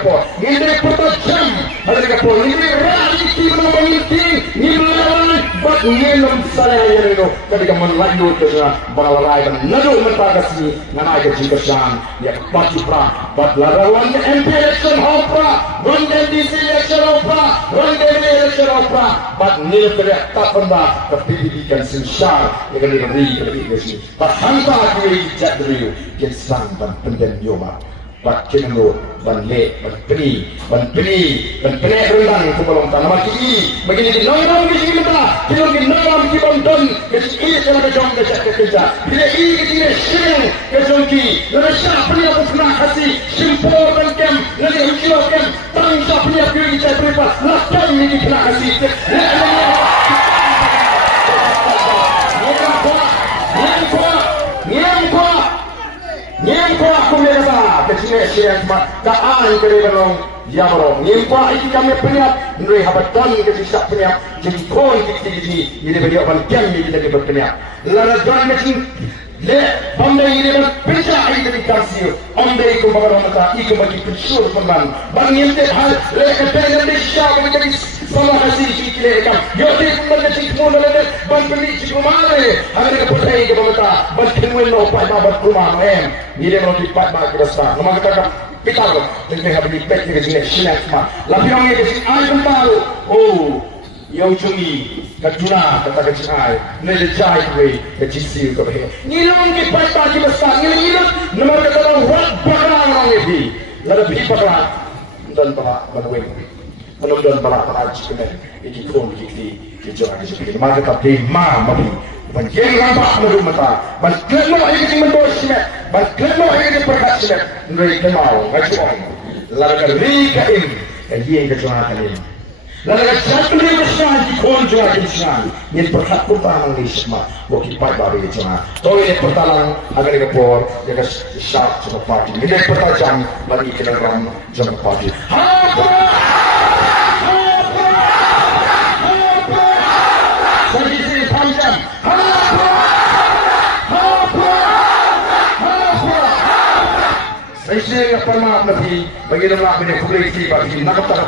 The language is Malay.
po hindi protajam hari po hindi rally tim menginti ni melawan bat ngelom salaya reno ketika melanjut ke balarai dan nadu mentagasi nganai ke jikasan ya patipra bat larawan MP election hopra one DC election hopra one election hopra bat nil ke tapenda kepidikan sinsar dengan diri ke bat hanta diri jadriu yang sang dan pendan yoma bat kenendo ban le ban peni rendang ke belum tanah mati begini di nomor mesti kita kilo di nomor di banton mesti kalau ke jom ke kerja bila ini dia sing ke jongki lalu siapa dia pernah kasih simpul dan kem lalu hijau kem tangsa punya kiri saya beripas lakukan ini pernah kasih Nyempo aku merasa kecil siang kaan kerelang Yabro nyempo iki kami penyap nuri habatan kecil penyap jadi kon kecil ini beliau akan kami kita berpenyap lalu jangan kecil le bambai ini berpecah ini dikasih ambai itu bagai mata itu bagi pensur pemban bang nyemte hal le ketengan desya menjadi sama hasil cikile kam yo te kumanda cikmo nalade ban peli cikumare agar ke putai ke mata ban kenwen no pai babat kumam ni dia mau dipat ba kerasa nama kata pitar dengan habis pek ni sini silat ma lapi orang ni sini ai bentar oh yang cumi kaduna kata kecil ai ni le jai we kecil ko he ni long ke pai ba besar ni nama kata orang bakar orang ni lalu pi bakar dan pak banwen menonton balap haji kena iki kon iki jangan disebut maka tapi mabi banjir rampak menurut mata banjir no ini mendos semet banjir no ini perkat semet ndoi kemau ngajuan lalu rika ini yang kecuali ini lalu satu ni besar di kon juga kecuali yang perkat pertama ni semua bagi pai baru jangan toh ini pertalang agar ekor jaga syak sama parti ini pertajam bagi kendaraan jam parti Saya pernah lebih bagaimana punya kulit bagi nak